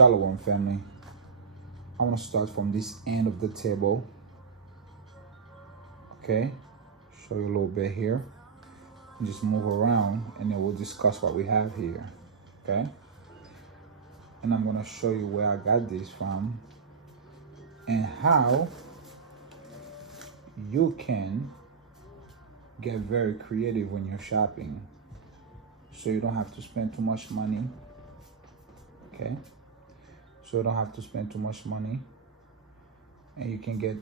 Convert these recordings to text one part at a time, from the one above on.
Shalom family. I want to start from this end of the table. Okay, show you a little bit here. And just move around and then we'll discuss what we have here. Okay, and I'm going to show you where I got this from and how you can get very creative when you're shopping so you don't have to spend too much money. Okay, so you don't have to spend too much money and you can get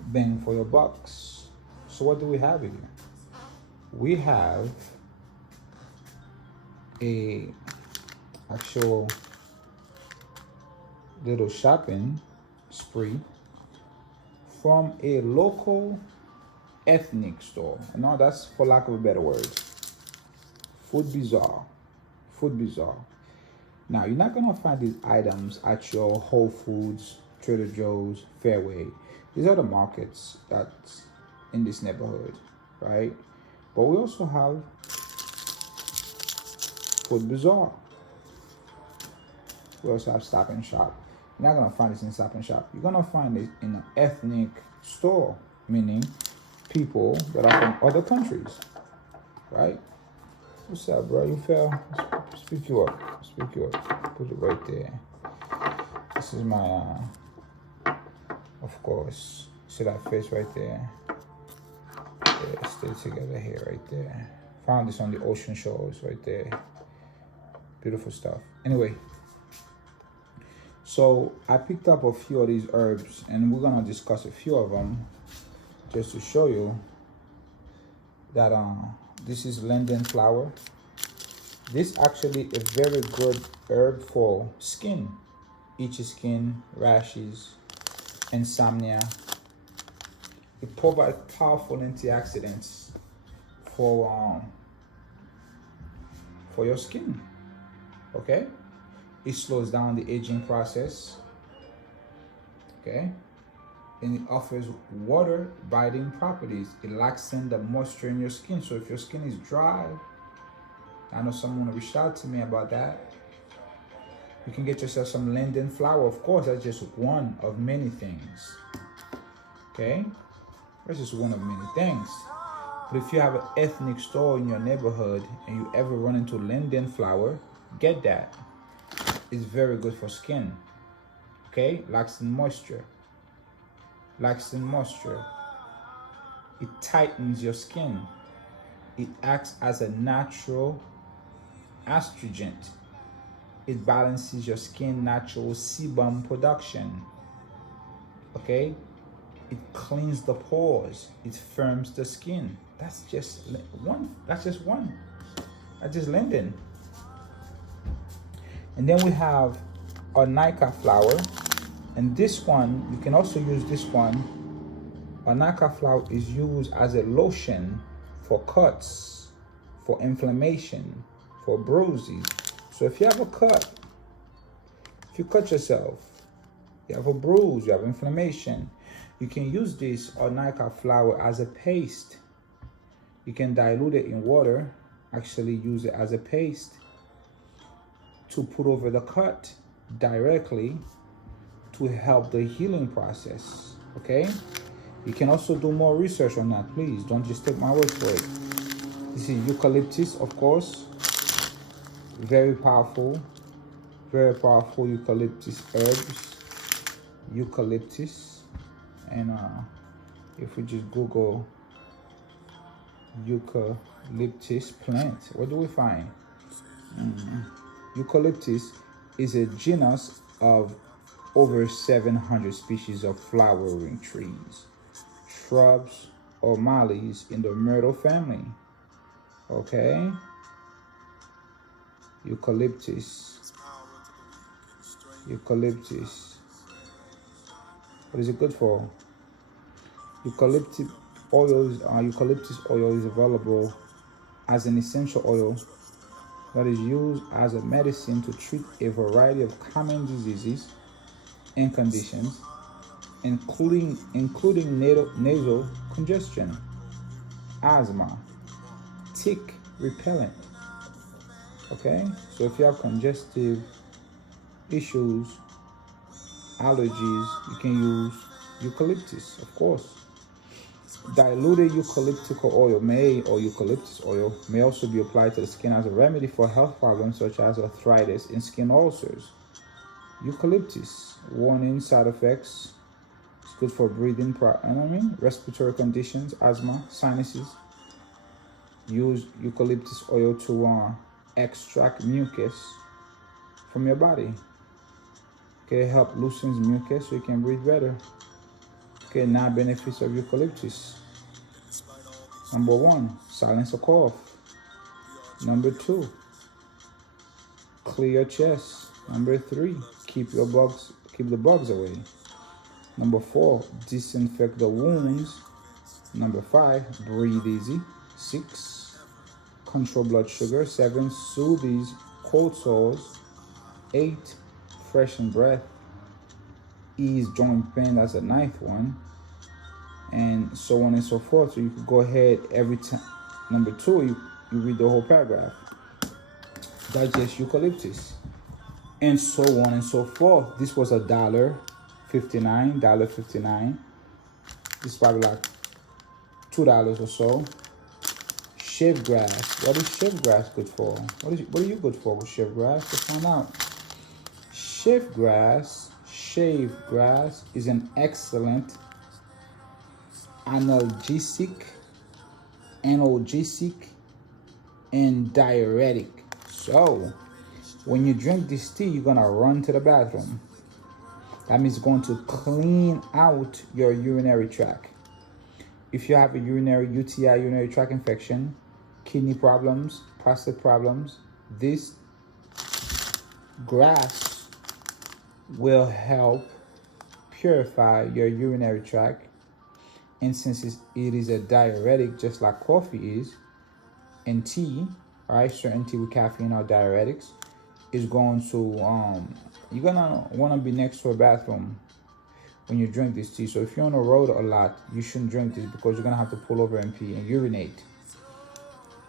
bang for your bucks. So what do we have here? We have a actual little shopping spree from a local ethnic store. No, that's for lack of a better word. Food Bazaar. Now, you're not gonna find these items at your Whole Foods, Trader Joe's, Fairway. These are the markets that's in this neighborhood, right? But we also have Food Bazaar. We also have Stop and Shop. You're not gonna find this in Stop and Shop. You're gonna find it in an ethnic store, meaning people that are from other countries, right? What's up, bro? You fell? Speak you up. Put it right there. This is my, of course, see that face right there? Yeah, stay together here, right there. Found this on the ocean shores right there. Beautiful stuff. Anyway, so I picked up a few of these herbs and we're gonna discuss a few of them just to show you that this is Linden Flower. This actually a very good herb for skin, itchy skin, rashes, insomnia. It provides powerful antioxidants for your skin. Okay, it slows down the aging process. Okay, and it offers water binding properties. It locks in the moisture in your skin. So if your skin is dry, I know someone reached out to me about that. You can get yourself some Linden Flower. Of course, that's just one of many things. Okay, that's just one of many things. But if you have an ethnic store in your neighborhood and you ever run into Linden Flower, get that. It's very good for skin. Okay, locks in moisture. It tightens your skin. It acts as a natural astringent. It balances your skin natural sebum production. Okay, it cleans the pores. It firms the skin. That's just one. That's just Linden. And then we have our Nika Flower. And this one, you can also use this one. A Nika Flower is used as a lotion for cuts, for inflammation, for bruises. So if you have a cut, if you cut yourself, you have a bruise, you have inflammation, you can use this or Nika Flower as a paste. You can dilute it in water, actually use it as a paste to put over the cut directly to help the healing process. Okay, you can also do more research on that. Please don't just take my word for it. This is eucalyptus, of course. Very powerful eucalyptus herbs. Eucalyptus. And if we just Google eucalyptus plant, what do we find? Eucalyptus is a genus of over 700 species of flowering trees, shrubs, or mallees in the myrtle family. Okay, eucalyptus. What is it good for? Eucalyptus oil is available as an essential oil that is used as a medicine to treat a variety of common diseases and conditions, including nasal congestion, asthma, tick repellent, Okay, so if you have congestive issues, allergies, you can use eucalyptus, of course. Diluted eucalyptical oil or eucalyptus oil may also be applied to the skin as a remedy for health problems such as arthritis and skin ulcers. Eucalyptus, warning side effects. It's good for breathing, respiratory conditions, asthma, sinuses. Use eucalyptus oil to extract mucus from your body. Okay, help loosens mucus so you can breathe better. Okay, now benefits of eucalyptus. Number 1, silence a cough. Number 2, clear your chest. Number 3, keep the bugs away. Number 4, disinfect the wounds. Number 5, breathe easy. 6, control blood sugar. 7, soothes cold sores. 8, freshen breath. Ease joint pain, that's the 9th one. And so on and so forth. So you could go ahead every time. Number 2, you read the whole paragraph. That's just eucalyptus. And so on and so forth. This was $1.59. This is probably like $2 or so. Shave grass. What is shave grass good for? What are you good for with shave grass? Let's find out. Shave grass is an excellent analgesic, and diuretic. So when you drink this tea, you're gonna run to the bathroom. That means it's going to clean out your urinary tract. If you have a UTI, urinary tract infection, kidney problems, prostate problems, this grass will help purify your urinary tract. And since it is a diuretic, just like coffee is, and tea, right? Certain tea with caffeine are diuretics. Is going to you're gonna want to be next to a bathroom when you drink this tea. So if you're on the road a lot, you shouldn't drink this because you're gonna have to pull over and pee and urinate.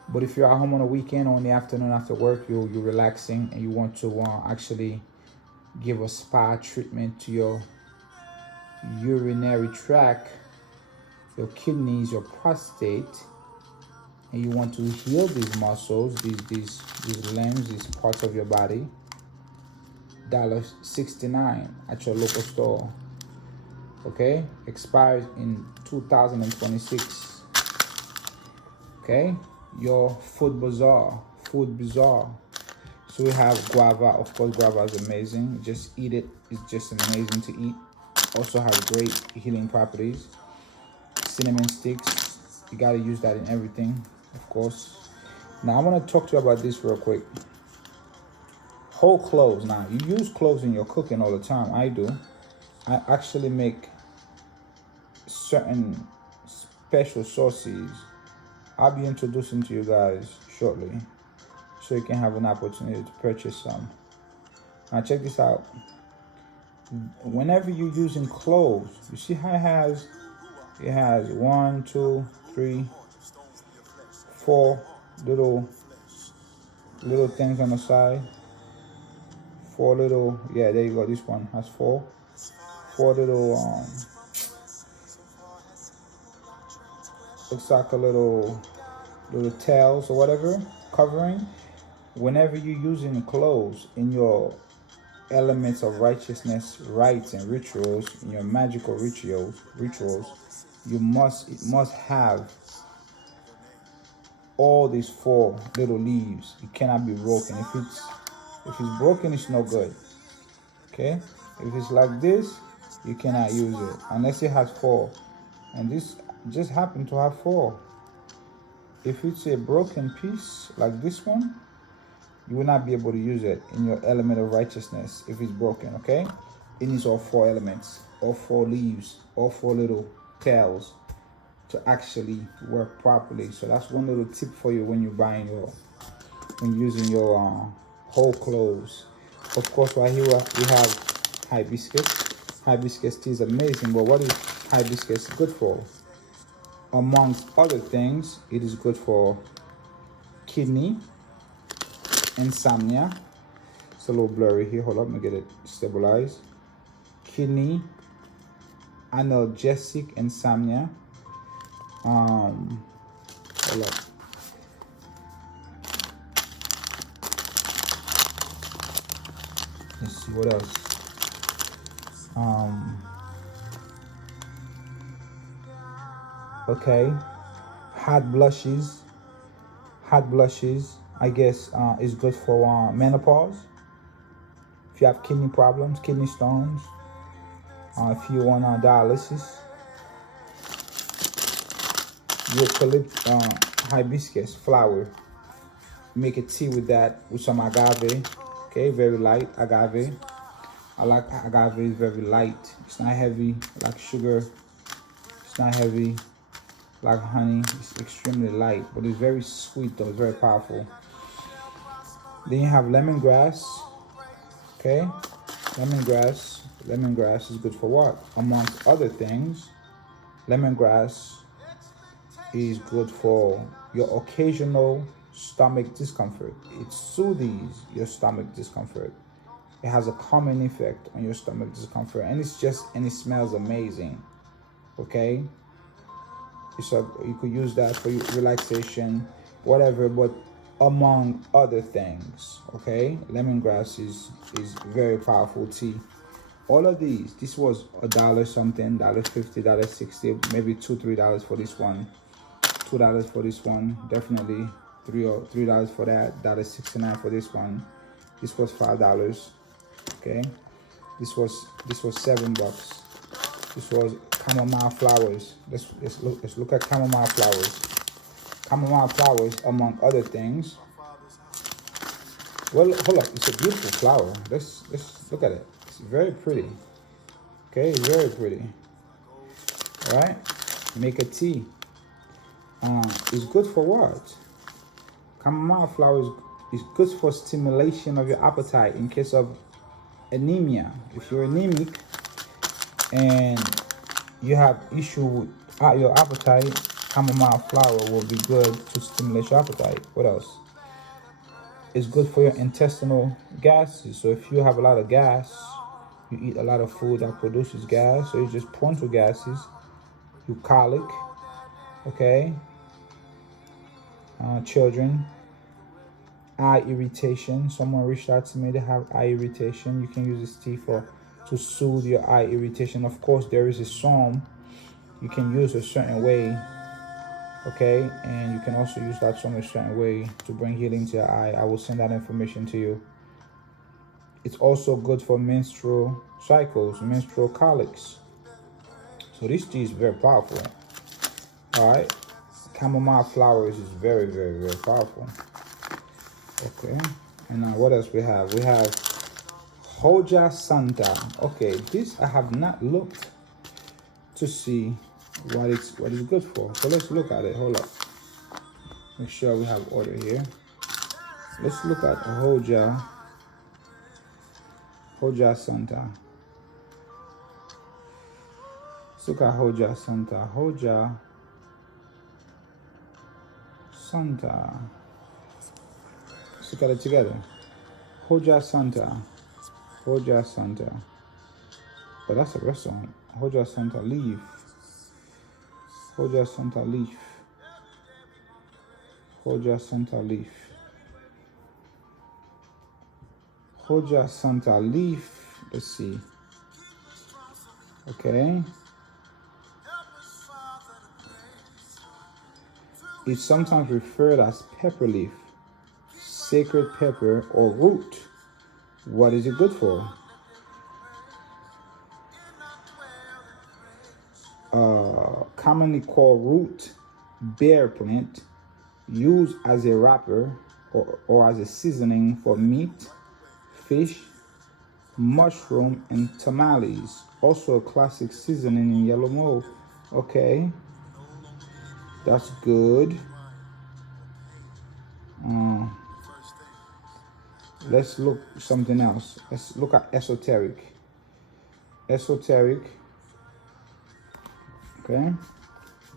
But if you're at home on a weekend or in the afternoon after work, you're relaxing and you want to actually give a spa treatment to your urinary tract, your kidneys, your prostate, and you want to heal these muscles, these limbs, these parts of your body, $69 at your local store. Okay, expires in 2026. Okay, your food bazaar. So we have guava. Of course, guava is amazing. Just eat it. It's just amazing to eat. Also has great healing properties. Cinnamon sticks. You got to use that in everything, of course. Now I want to talk to you about this real quick. Whole cloves. Now you use cloves in your cooking all the time. I do. I actually make certain special sauces. I'll be introducing to you guys shortly, so you can have an opportunity to purchase some. Now check this out. Whenever you're using cloves, you see how it has 1, 2, 3, 4 little things on the side. 4 little, yeah, there you go. This one has 4 little looks like a little tails or whatever covering. Whenever you're using cloves in your elements of righteousness, rites and rituals, in your magical rituals, it must have all these 4 little leaves. It cannot be broken. If it's broken, it's no good. Okay? If it's like this, you cannot use it unless it has 4. And this just happened to have 4. If it's a broken piece like this one, you will not be able to use it in your element of righteousness if it's broken. Okay? It needs all 4 elements, all 4 leaves, all 4 little tails to actually work properly. So that's one little tip for you when you're using your whole cloves. Of course, right here we have hibiscus. Hibiscus tea is amazing, but what is hibiscus good for? Amongst other things, it is good for kidney insomnia. It's a little blurry here. Hold up, let me get it stabilized. Kidney analgesic insomnia. Hold up. Let's see what else. Okay, hot blushes. Hot blushes, I guess, is good for menopause. If you have kidney problems, kidney stones, if you want dialysis. Hibiscus flower. Make a tea with that, with some agave. Okay, very light agave. I like agave, is very light. It's not heavy like sugar. It's not heavy like honey. It's extremely light, but it's very sweet though. It's very powerful. Then you have lemongrass. Okay, lemongrass. Lemongrass is good for what? Amongst other things, lemongrass is good for your occasional stomach discomfort. It soothes your stomach discomfort. It has a calming effect on your stomach discomfort, and it smells amazing. Okay, so you could use that for relaxation, whatever, but among other things. Okay, lemongrass is very powerful tea. All of these, this was $1 something, $1.50, $1.60, maybe $2-3 for this one, $2 for this one, definitely $3 for that, $1.69 for this one. This was $5. Okay, this was $7. This was chamomile flowers. Let's look at chamomile flowers. Chamomile flowers, among other things. Well, hold up, it's a beautiful flower. Let's look at it. It's very pretty. Okay, very pretty. All right, make a tea. It's good for what? Chamomile flower is good for stimulation of your appetite in case of anemia. If you're anemic and you have issue with your appetite, chamomile flower will be good to stimulate your appetite. What else? It's good for your intestinal gases. So if you have a lot of gas, you eat a lot of food that produces gas, so you're just prone to gases, you colic, okay? Children, eye irritation. Someone reached out to me, they have eye irritation. You can use this tea to soothe your eye irritation. Of course, there is a psalm you can use a certain way, okay? And you can also use that psalm a certain way to bring healing to your eye. I will send that information to you. It's also good for menstrual cycles, menstrual colics. So this tea is very powerful. All right, chamomile flowers is very, very, very powerful. Okay, and what else we have? We have Hoja Santa. Okay, this I have not looked to see what it's good for. So let's look at it. Hold up. Make sure we have order here. Let's look at Hoja Santa. Let's look at Hoja Santa. Hoja Santa. Let's look at it together. Hoja Santa. Hoja Santa. But that's a restaurant. Hoja Santa leaf. Hoja Santa leaf. Hoja Santa leaf. Hoja Santa leaf. Let's see. Okay. It's sometimes referred as pepper leaf, sacred pepper, or root. What is it good for? Commonly called root bear plant, used as a wrapper or as a seasoning for meat, fish, mushroom, and tamales. Also a classic seasoning in yellow mold. Okay, that's good. Let's look something else. Let's look at esoteric. Esoteric. Okay,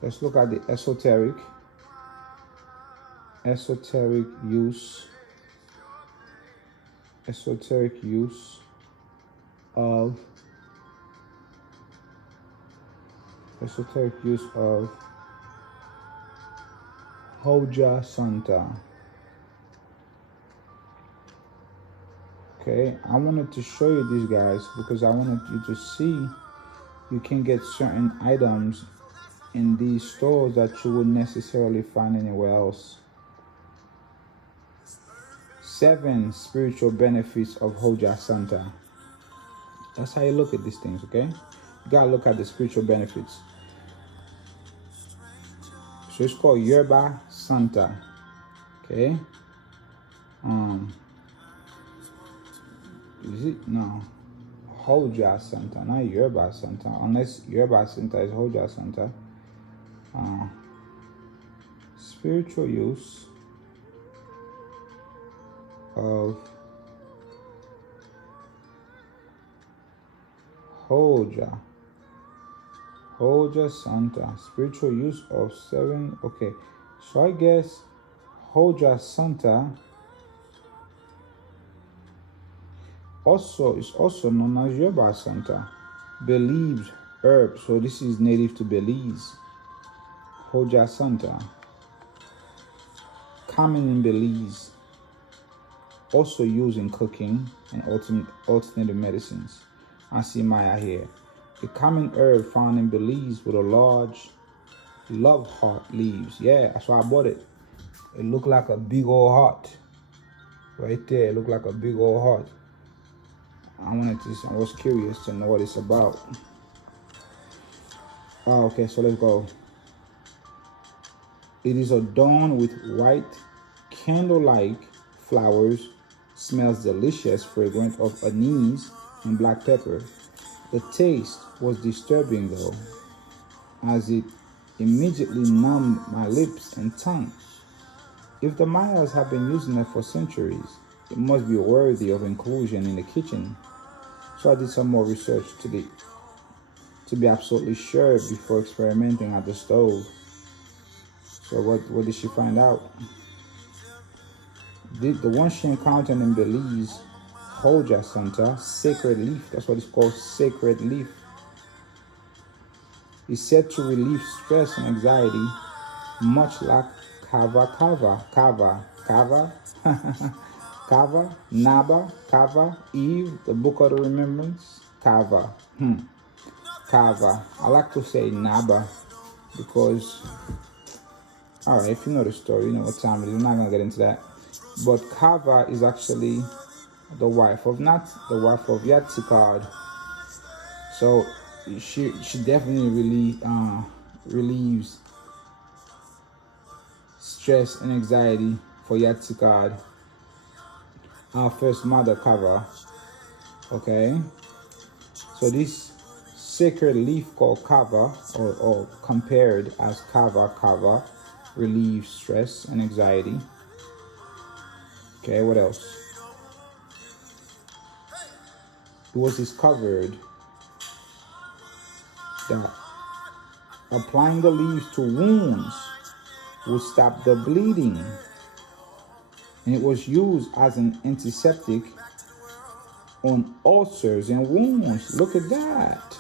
let's look at the esoteric use esoteric use of Hoja Santa. Okay, I wanted to show you these guys because I wanted you to see you can get certain items in these stores that you wouldn't necessarily find anywhere else. 7 spiritual benefits of Hoja Santa. That's how you look at these things, okay? You gotta look at the spiritual benefits. So it's called Yerba Santa, okay? Is it? No. Hoja Santa, not Yerba Santa. Unless Yerba Santa is Hoja Santa. Spiritual use of Hoja Santa. Spiritual use of 7. Okay, so I guess Hoja Santa is also known as Yerba Santa. Belize herb. So this is native to Belize. Hoja Santa. Common in Belize. Also used in cooking and alternative medicines. I see Maya here. A common herb found in Belize with a large love heart leaves. Yeah, that's why I bought it. It looked like a big old heart. Right there, it looked like a big old heart. I was curious to know what it's about. Oh, okay, so let's go. It is adorned with white candle-like flowers, smells delicious, fragrant of anise and black pepper. The taste was disturbing though, as it immediately numbed my lips and tongue. If the Mayas have been using it for centuries, it must be worthy of inclusion in the kitchen. So I did some more research to be absolutely sure before experimenting at the stove. So what did she find out? The one she encountered in Belize, Hoja Santa, sacred leaf, that's what it's called, sacred leaf, is said to relieve stress and anxiety, much like Kava, Naba, Kava, Eve, the Book of the Remembrance, Kava. Kava. I like to say Naba because, all right, if you know the story, you know what time it is. We're not going to get into that. But Kava is actually the wife of Yatsikard. So she definitely really relieves stress and anxiety for Yatsikard, our first mother Kava. Okay, so this sacred leaf called Kava, or compared as Kava, relieves stress and anxiety. Okay, what else? It was discovered that applying the leaves to wounds would stop the bleeding, and it was used as an antiseptic on ulcers and wounds. Look at that.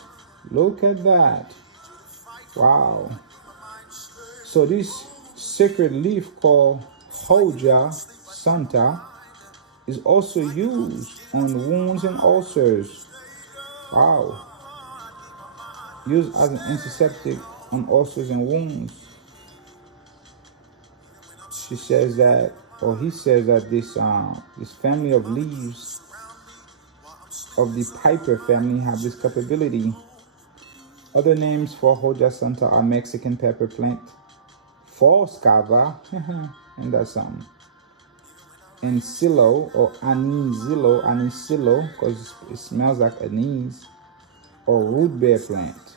Look at that. Wow. So this sacred leaf called Hoja Santa is also used on wounds and ulcers. Wow. Used as an antiseptic on ulcers and wounds. She says that, or he says that this family of leaves of the Piper family have this capability. Other names for Hoja Santa are Mexican pepper plant, false cava, and that's Anisilo or anisilo, because it smells like anise, or root beer plant.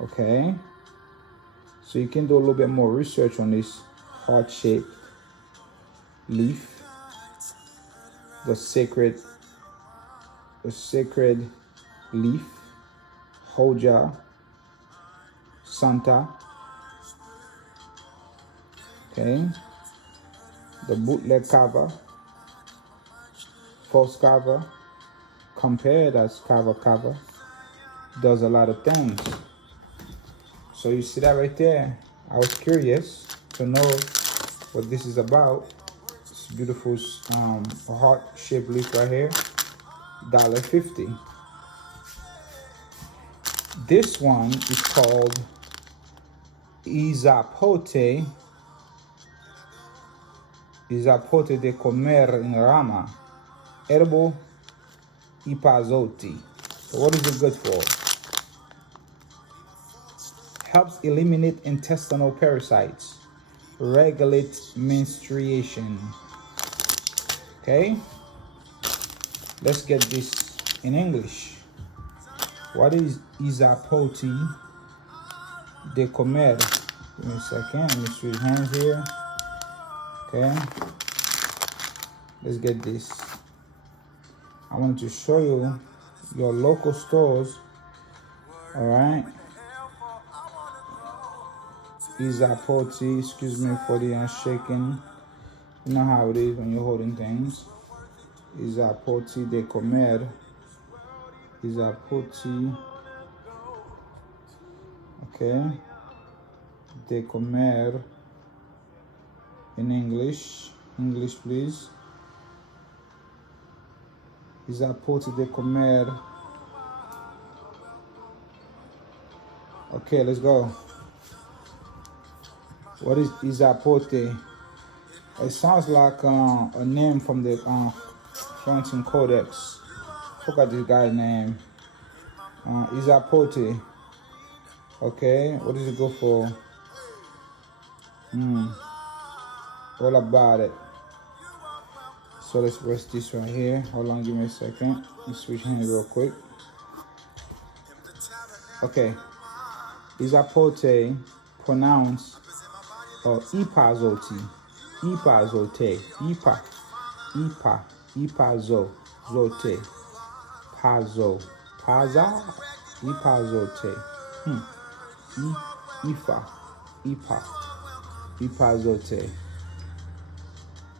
Okay, so you can do a little bit more research on this heart-shaped leaf, the sacred leaf, Hoja Santa. Okay, the bootleg Guava, false Guava, compared as Guava, does a lot of things. So you see that right there. I was curious to know what this is about. It's beautiful heart-shaped leaf right here, $1.50. This one is called Izapote de comer in Rama, herbal Izapote. So what is it good for? Helps eliminate intestinal parasites, regulates menstruation. Okay, let's get this in English. What is Izapote de comer? Give me a second, let me switch hands here. Okay, let's get this. I wanted to show you your local stores. All right, Izapote, excuse me for the shaking. You know how it is when you're holding things. Izapote de comer. Izapote. Okay. De comer. In English. English, please. Izapote de comer. Okay, let's go. What is Izapote? It sounds like a name from the Florentine Codex. Forgot this guy's name. Izapote. Okay, what does it go for? All about it. So let's rest this right here. Hold on, give me a second. Let's switch hands real quick. Okay. Izapote, pronounced Izapote. Izapote. Izapote. Pazo. Paza. Izapote. Izapote.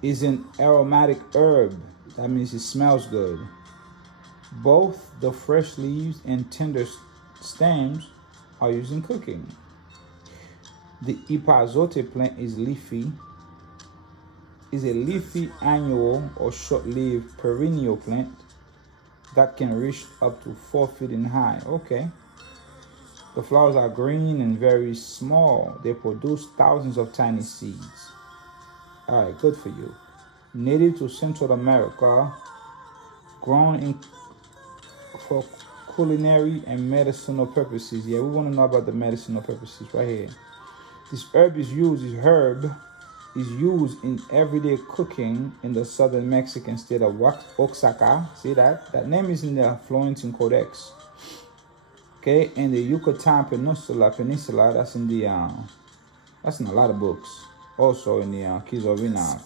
Is an aromatic herb. That means it smells good. Both the fresh leaves and tender stems are used in cooking. The Izapote plant is a leafy annual or short-lived perennial plant that can reach up to 4 feet in height. Okay. The flowers are green and very small. They produce thousands of tiny seeds. All right, good for you. Native to Central America, grown for culinary and medicinal purposes. Yeah, we want to know about the medicinal purposes right here. This herb is used in everyday cooking in the southern Mexican state of Oaxaca. See that? That name is in the Florentine Codex. Okay, in the Yucatan Peninsula, that's in a lot of books. Also in the Kizovina.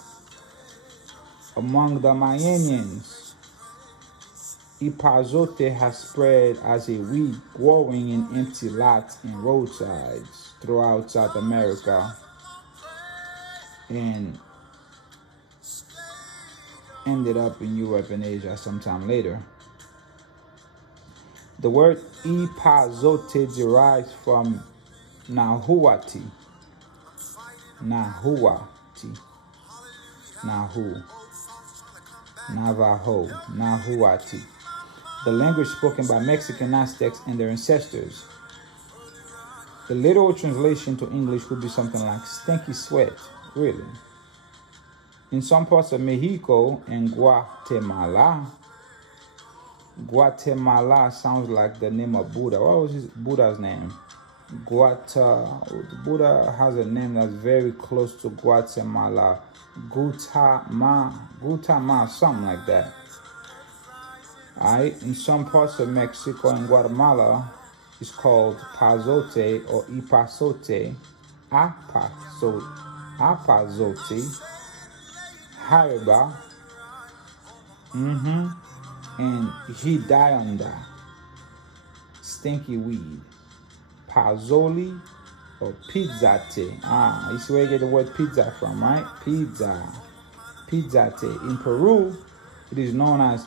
Among the Mayanians, Izapote has spread as a weed growing in empty lots and roadsides throughout South America and ended up in Europe and Asia sometime later. The word Izapote derives from Nahuatl. Navajo, Nahuatl, the language spoken by Mexican Aztecs and their ancestors. The literal translation to English would be something like stinky sweat, really. In some parts of Mexico and Guatemala sounds like the name of Buddha. What was Buddha's name? Buddha has a name that's very close to Guatemala. Gutama, something like that. Alright, in some parts of Mexico and Guatemala, it's called pazote or ipazote, apazote, hariba, and hidayanda, stinky weed, pazoli or pizzate. You see where you get the word pizza from, right? Pizza. Izapote. In Peru, it is known as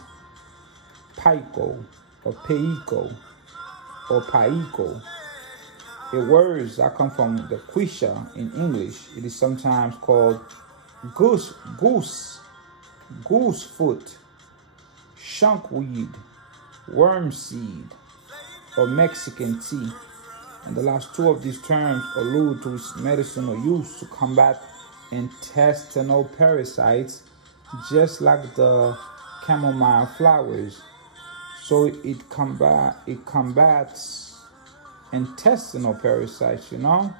Paico or Peico or Paico. The words that come from the Quechua in English, it is sometimes called goose foot, shankweed, worm seed, or Mexican tea. And the last two of these terms allude to its medicinal use to combat intestinal parasites, just like the chamomile flowers. So it combats intestinal parasites, you know?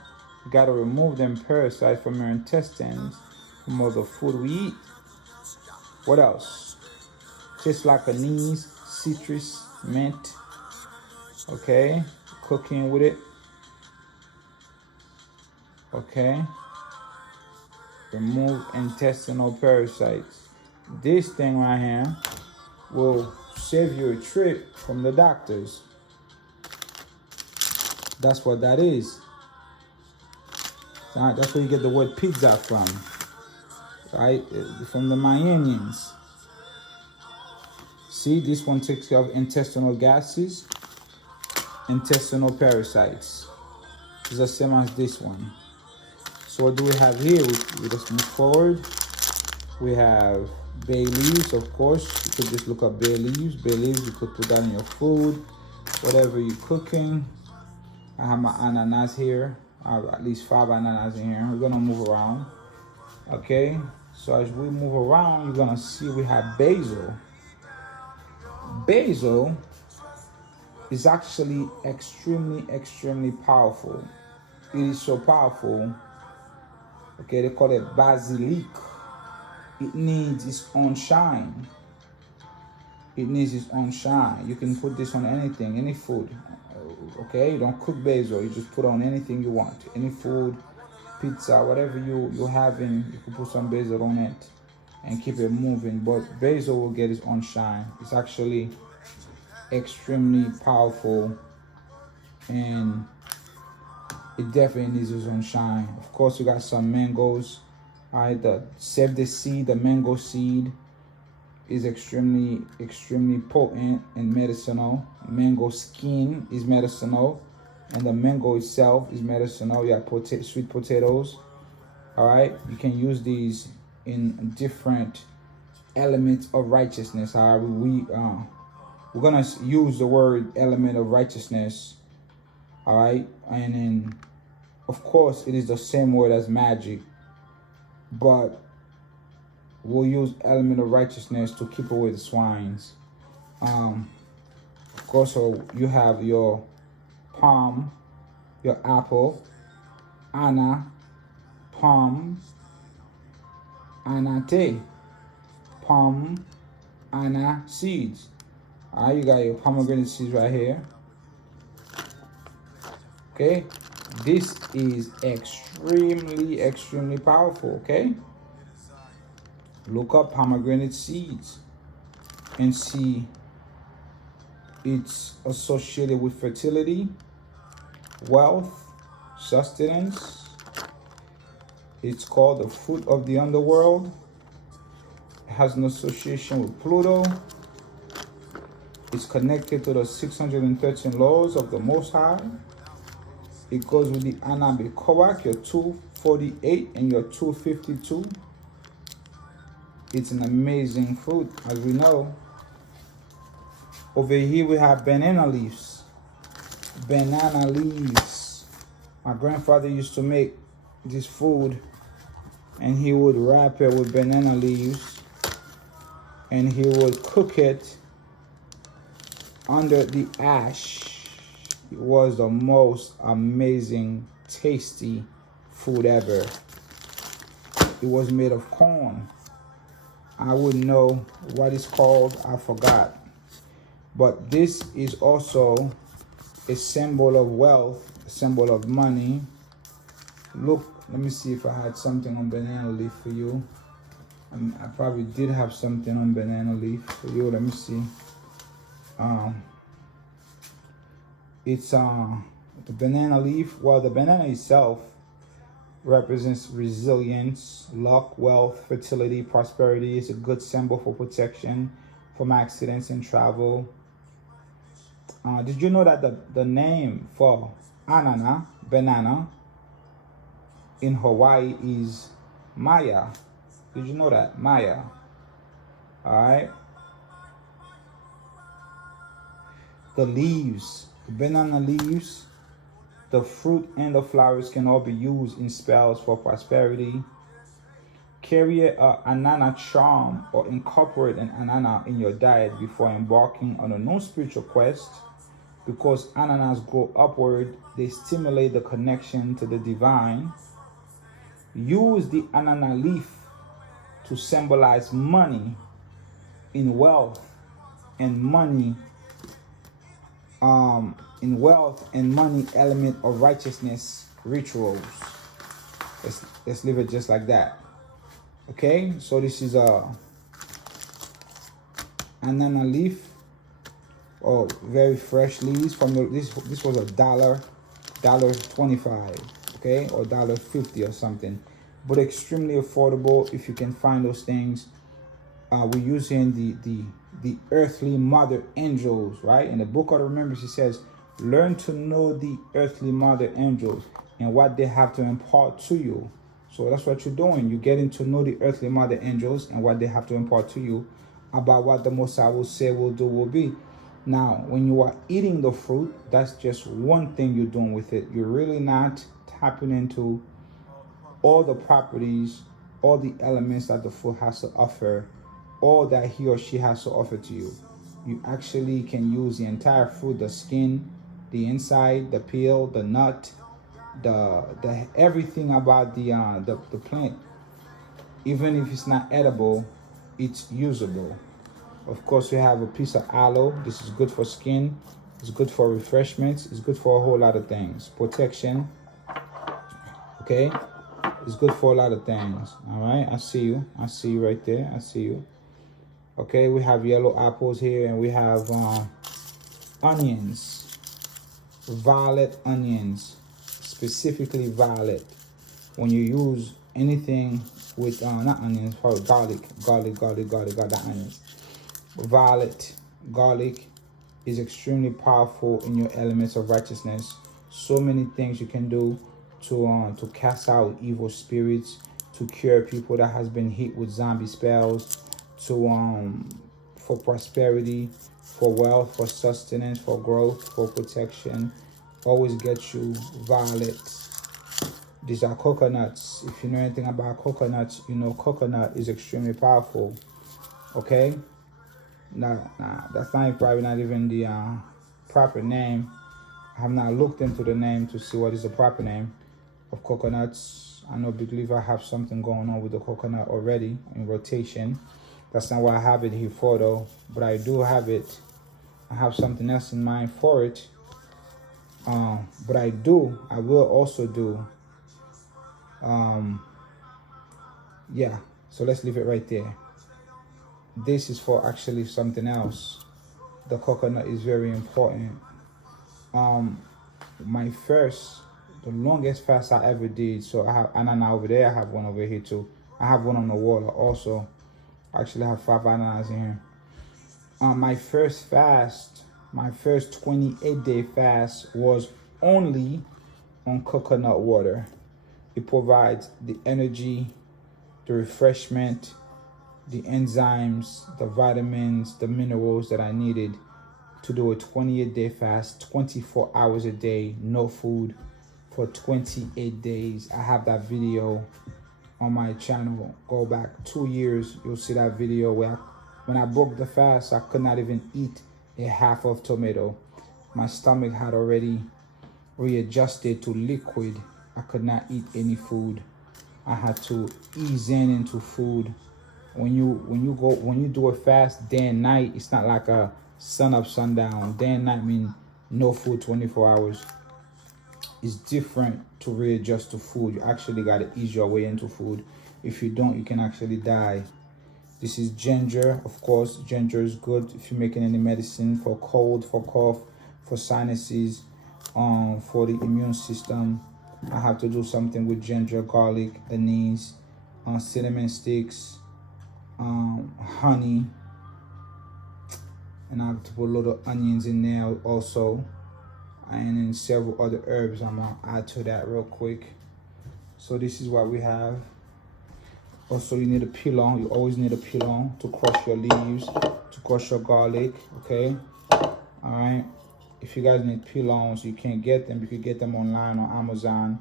You gotta remove them parasites from your intestines from all the food we eat. What else? Just like anise, citrus, mint. Okay, cooking with it. Okay, remove intestinal parasites. This thing right here will save you a trip from the doctors. That's what that is. That's where you get the word pizza from, right? From the Mayanians. See, this one takes care of intestinal gases, intestinal parasites. It's the same as this one. So what do we have here? We just move forward. We have bay leaves, of course. You could just look up bay leaves. Bay leaves, you could put that in your food, whatever you're cooking. I have my ananas here. I have at least 5 ananas in here. We're gonna move around. Okay, so as we move around, you're gonna see we have basil. Basil is actually extremely powerful. It is so powerful. Okay, they call it basilic. It needs its own shine. It needs its own shine. You can put this on anything, any food. Okay, you don't cook basil. You just put on anything you want. Any food, pizza, whatever you're having, you can put some basil on it and keep it moving. But basil will get its own shine. It's actually extremely powerful, and it definitely needs its own shine. Of course, you got some mangoes. All right, save the seed, the mango seed is extremely potent and medicinal. Mango skin is medicinal, and the mango itself is medicinal. You have sweet potatoes. All right, you can use these in different elements of righteousness. However, we're gonna use the word element of righteousness. All right, and then of course it is the same word as magic, but we'll use element of righteousness to keep away the swines. Of course, so you have your palm, your apple, anna, palm, anate, palm, anna seeds. All right, you got your pomegranate seeds right here. Okay, this is extremely powerful. Okay, look up pomegranate seeds and see it's associated with fertility, wealth, sustenance. It's called the fruit of the underworld. It has an association with Pluto. It's connected to the 613 laws of the Most High. It goes with the Anabi Kowak, your 248 and your 252. It's an amazing fruit, as we know. Over here we have banana leaves. Banana leaves. My grandfather used to make this food, and he would wrap it with banana leaves, and he would cook it under the ash. It was the most amazing, tasty food ever. It was made of corn. I wouldn't know what it's called. I forgot. But this is also a symbol of wealth, a symbol of money. Look, let me see if I had something on banana leaf for you. I probably did have something on banana leaf for you. Let me see. It's the banana leaf. Well, the banana itself, represents resilience, luck, wealth, fertility, prosperity. It's a good symbol for protection from accidents and travel. Did you know that the name for banana, in Hawaii is Maya? Did you know that? Maya. Alright. The leaves, the banana leaves, the fruit and the flowers can all be used in spells for prosperity. Carry a anana charm or incorporate an anana in your diet before embarking on a new spiritual quest. Because ananas grow upward, they stimulate the connection to the divine. Use the anana leaf to symbolize money in wealth and money element of righteousness rituals. Let's leave it just like that. Okay, so this is a anana leaf. Oh, very fresh leaves from this was $1.25, okay, or $1.50 or something, but extremely affordable if you can find those things. We're using the earthly mother angels, right? In the book of the Remembrance, it says, learn to know the earthly mother angels and what they have to impart to you. So that's what you're doing. You're getting to know the earthly mother angels and what they have to impart to you about what the Most High will say, will do, will be. Now, when you are eating the fruit, that's just one thing you're doing with it. You're really not tapping into all the properties, all the elements that the fruit has to offer, all that he or she has to offer to you. You actually can use the entire fruit, the skin, the inside, the peel, the nut, the everything about the plant. Even if it's not edible, it's usable. Of course, we have a piece of aloe. This is good for skin. It's good for refreshments. It's good for a whole lot of things. Protection. Okay? It's good for a lot of things. All right? I see you. I see you right there. I see you. Okay? We have yellow apples here, and we have onions. Violet onions. Specifically violet. When you use anything with, not onions, probably garlic, that onions. Violet, garlic is extremely powerful in your elements of righteousness. So many things you can do to cast out evil spirits, to cure people that has been hit with zombie spells, to for prosperity, for wealth, for sustenance, for growth, for protection. Always get you violet. These are coconuts. If you know anything about coconuts, you know coconut is extremely powerful. Okay? Nah, that's probably not even the proper name. I have not looked into the name to see what is the proper name of coconuts. I believe I have something going on with the coconut already in rotation. That's not what I have it here for though, but I do have it. I have something else in mind for it. But I will also do. Yeah, so let's leave it right there. This is for actually something else. The coconut is very important. The longest fast I ever did. So I have ananas over there. I have one over here too. I have one on the water also. I actually have 5 ananas in here. My first 28-day fast was only on coconut water. It provides the energy, the refreshment, the enzymes, the vitamins, the minerals that I needed to do a 28-day fast, 24 hours a day, no food for 28 days. I have that video on my channel. Go back 2 years, you'll see that video where when I broke the fast, I could not even eat a half of tomato. My stomach had already readjusted to liquid. I could not eat any food. I had to ease into food. When you do a fast day and night, it's not like a sun up, sundown. Day and night mean no food 24 hours. It's different to readjust to food. You actually got to ease your way into food. If you don't, you can actually die. This is ginger. Of course, ginger is good if you're making any medicine for cold, for cough, for sinuses, for the immune system. I have to do something with ginger, garlic, anise, cinnamon sticks, honey, and I have to put little onions in there also, and then several other herbs I'm gonna add to that real quick. So this is what we have. Also, you need a pilon. You always need a pilon to crush your leaves, to crush your garlic, okay? All right. If you guys need pilons, you can't get them. You could get them online on Amazon.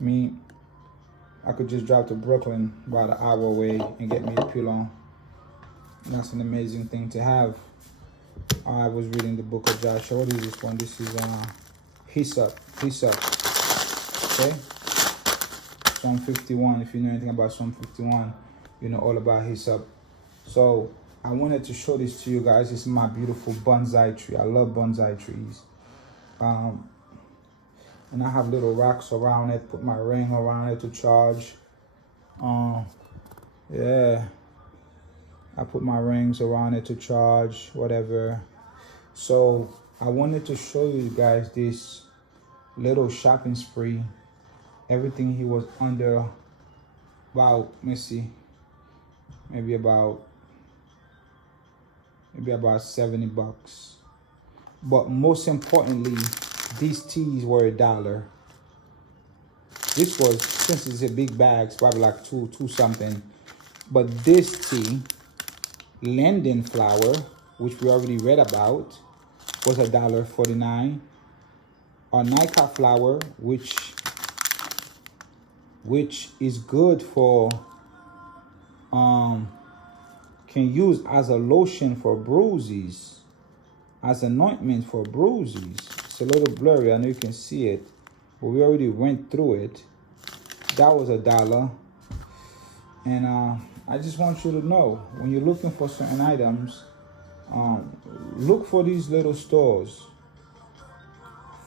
Me, I could just drive to Brooklyn about an hour away and get me a pilon. That's an amazing thing to have. I was reading the book of Joshua. What is this one? This is hyssop, okay? Psalm 51. If you know anything about Psalm 51, you know all about hyssop. So I wanted to show this to you guys. This is my beautiful bonsai tree. I love bonsai trees. And I have little rocks around it. Put my ring around it to charge. Yeah. I put my rings around it to charge, whatever. So I wanted to show you guys this little shopping spree. Everything he was under about, let me see, maybe about 70 bucks. But most importantly, these teas were $1. This was, since it's a big bag, it's probably like two something. But this tea, Linden Flower, which we already read about, was $1.49. Or Nika Flower, which is good for, can use as a lotion for bruises, as an ointment for bruises. It's a little blurry, I know you can see it, but we already went through it. That was $1. And I just want you to know, when you're looking for certain items, look for these little stores.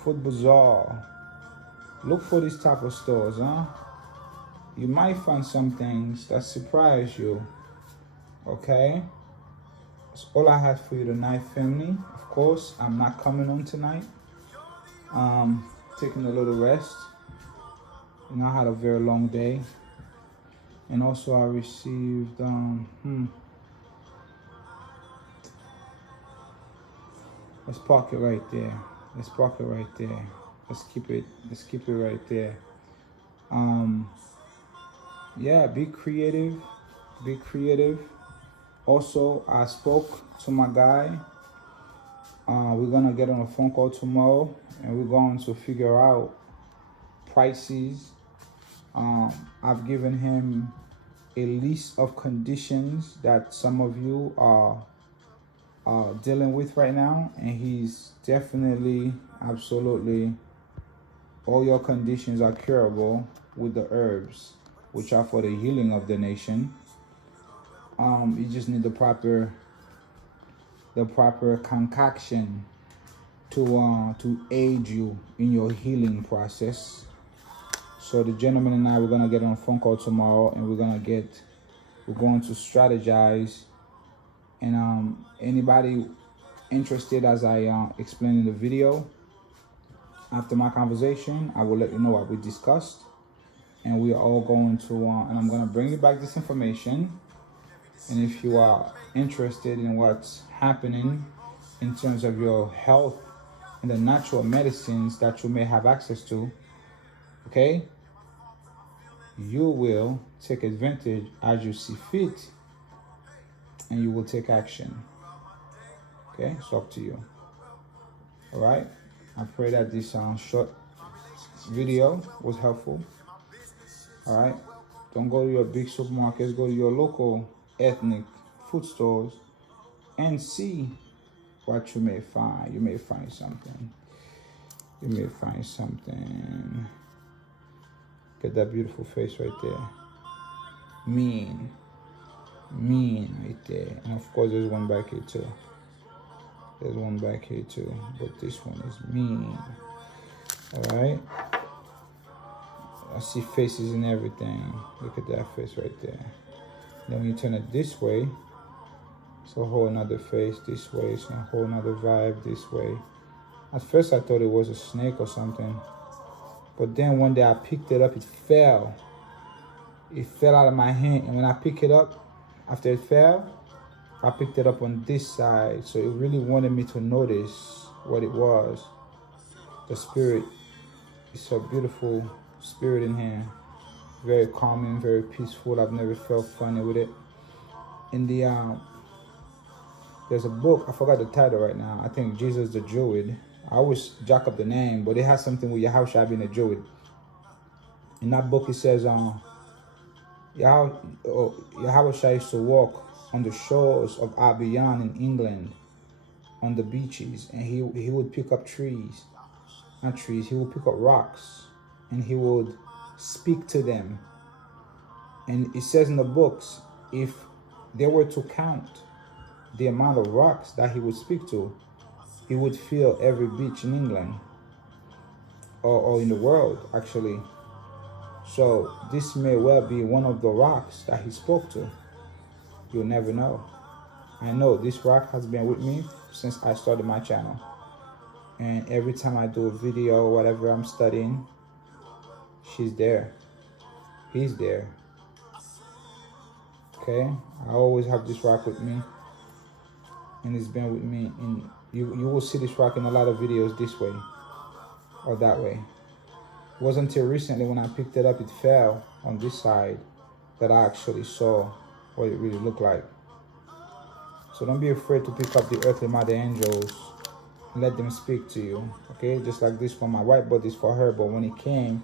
Food Bazaar. Look for these type of stores, huh? You might find some things that surprise you, okay? That's all I had for you tonight, family. Of course, I'm not coming on tonight. Taking a little rest. You know, I had a very long day. And also I received, let's park it right there. Let's park it right there. Let's keep it right there. Yeah, be creative. Be creative. Also, I spoke to my guy. We're gonna get on a phone call tomorrow and we're going to figure out prices. I've given him a list of conditions that some of you are dealing with right now, and he's definitely, absolutely, all your conditions are curable with the herbs, which are for the healing of the nation. You just need the proper concoction to aid you in your healing process. So the gentleman and I, we're gonna get on a phone call tomorrow, and we're going to strategize. And anybody interested, as I explained in the video, after my conversation, I will let you know what we discussed. And we are all going to, and I'm gonna bring you back this information. And if you are interested in what's happening in terms of your health and the natural medicines that you may have access to, okay, you will take advantage as you see fit, and you will take action. Okay, it's up to you. All right, I pray that this short video was helpful. All right, don't go to your big supermarkets, go to your local ethnic food stores and see what you may find. You may find something. You may find something. Get that beautiful face right there. Mean right there. And of course there's one back here too. There's one back here too, but this one is mean. All right, I see faces and everything. Look at that face right there. Then when you turn it this way, it's a whole another face. This way, it's a whole another vibe this way. At first I thought it was a snake or something, But then one day I picked it up, it fell. It fell out of my hand, and when I picked it up, after it fell, I picked it up on this side. So it really wanted me to notice what it was. The spirit. It's a beautiful spirit in here. Very calming, very peaceful. I've never felt funny with it. In the there's a book, I forgot the title right now. I think Jesus the Druid. I always jack up the name, but it has something with Yahushua being a Druid. In that book it says Yahushua used to walk on the shores of Albion in England, on the beaches, and he would pick up trees. Not trees, he would pick up rocks, and he would speak to them. And it says in the books, if they were to count the amount of rocks that he would speak to, he would fill every beach in England, or in the world, actually. So this may well be one of the rocks that he spoke to. You'll never know. I know this rock has been with me since I started my channel. And every time I do a video or whatever I'm studying, she's there. He's there. Okay? I always have this rock with me. And it's been with me. And you will see this rock in a lot of videos this way or that way. It wasn't until recently when I picked it up, it fell on this side, that I actually saw what it really looked like. So don't be afraid to pick up the earthly mother angels and let them speak to you. Okay, just like this one, my whiteboard is for her, but when it came,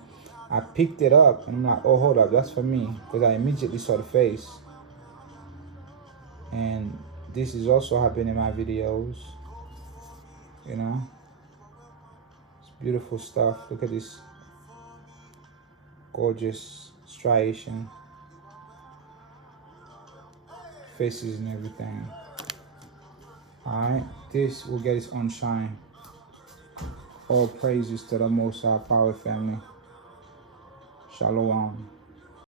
I picked it up and I'm like, oh, hold up, that's for me, because I immediately saw the face. And this is also happening in my videos, you know. It's beautiful stuff. Look at this gorgeous striation, faces and everything. Alright, this will get its own shine. All praises to the Most High Power family. Shalom.